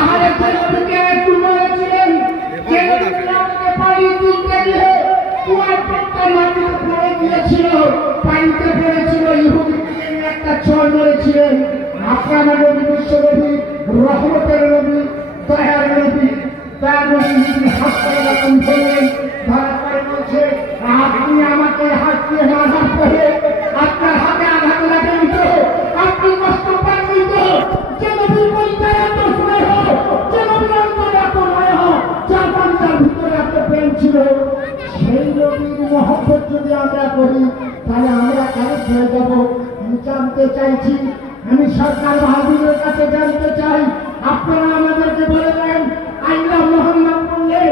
আহারে ছেলেকে একটু বলেছিলেন যে আমাকে পানি তুলতে গিয়ে কুয়ার পট্টা মাটিতে পড়ে গিয়েছিল, পানিতে পড়েছিল, ইহুদি একটা চর মেরেছিলেন। আপনার নবী বিশ্বনবী, রহমতের নবী, দয়ার নবী, তার নবী হাসপাতালে ধরলেন, ধরার পরে বলছে আপনি আমাকে হাত দিয়ে আঘাত করে আপনার হাতে আঘাত লাগেন তো, আপনি কষ্ট পাননি তো, যে নবীর মধ্যে এত স্নেহ, যে নবীর অন্তরে এত মায়া, যার বান্দার ভিতরে এত প্রেম ছিল, সেই নবীর মহব্বত যদি আমরা করি তাহলে আমরা কারো হয়ে যাব। আমি জানতে চাইছি, আমি সরকার বাহাদুরের কাছে জানতে চাই, আপনারা আমাদেরকে বলে দেন আল্লাহ মোহাম্মদ বললে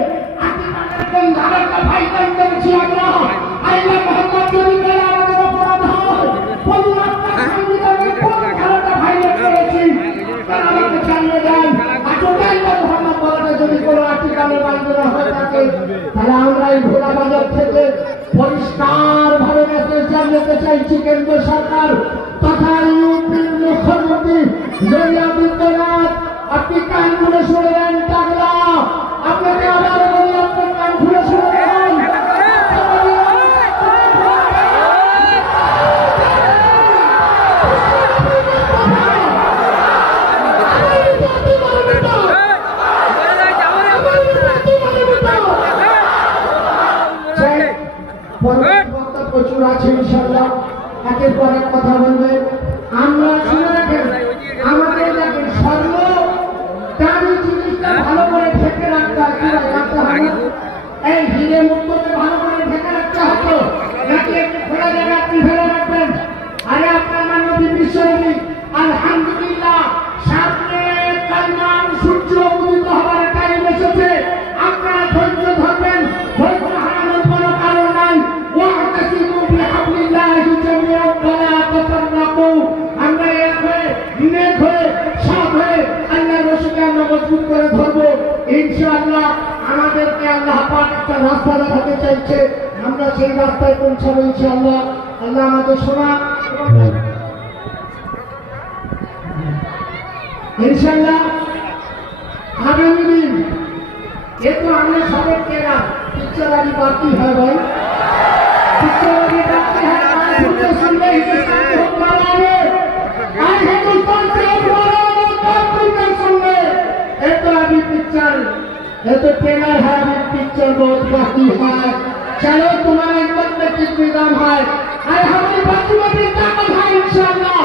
ভাই করেছি আমরা, আল্লাহ মোহাম্মদ যদি বলে আমাদের অপরাধ হয়, বলুন আপনার সংবিধানের কোন ধারাটা ভাইলেট করেছি তারা আমাকে জানিয়ে দেন। আল্লাহ মোহাম্মদ বলাটা যদি কোনো আর্টিকেলের বাইরে হয়ে থাকে তাহলে আমরা এই ঘোড়া বাজার থেকে পরিষ্কার ভাবে মেসেজ জানাতে চাইছি কেন্দ্র সরকার তথা ইউপির মুখ্যমন্ত্রী যোগী আদিত্যনাথ, আপনি কান খুলে শুনলেন টাকলা, আপনাকে আবার বলি আপনার কান খুলে শুনলেন। প্রচুর আছে ইনশাল্লাহ, একের পর এক কথা বলবে। আমরা শুনে রাখেন, আমাদের দেখেন স্বর্ণ দামি জিনিসটা ভালো করে ঢেকে রাখতে হবে। এই হিরে মুক্তকে ভালো করে ঢেকে রাখতে হতো নাকি একটু খোলা জায়গা আপনি ফেলে রাখবেন? আরে আপনার মানবী বিশ্বনবী আলহামদুলিল্লাহ সামনে কালমার সূর্য উদিত হওয়ার টাইম এসেছে, আপনারা ধৈর্য ধরবেন, ধৈর্য হারানোর কোনো কারণ নাই। আমরা এক হয়ে নেক হয়ে সব হয়ে আল্লাহ রসুলকে আমরা মজবুত করে ধরবো ইনশাআল্লাহ। আমাদেরকে আল্লাহ পাক একটা রাস্তা দেখাতে চাইছে, আমরা সেই রাস্তায় পৌঁছাবো ইনশাআল্লাহ। আল্লাহ আমাদের শোনা ইনশাআল্লাহ। আগামী দিন যেহেতু আমরা সবের কেনা পিকচারারি বাকি হয় ভাই, পিকচারারি বাকি হয় ट्रेलर है, अभी पिक्चर बहुत बाकी है। चलो तुम्हारा एक वक्त में कितनी दाम है, हमारी बाकी में भी दाम है इंशाअल्लाह।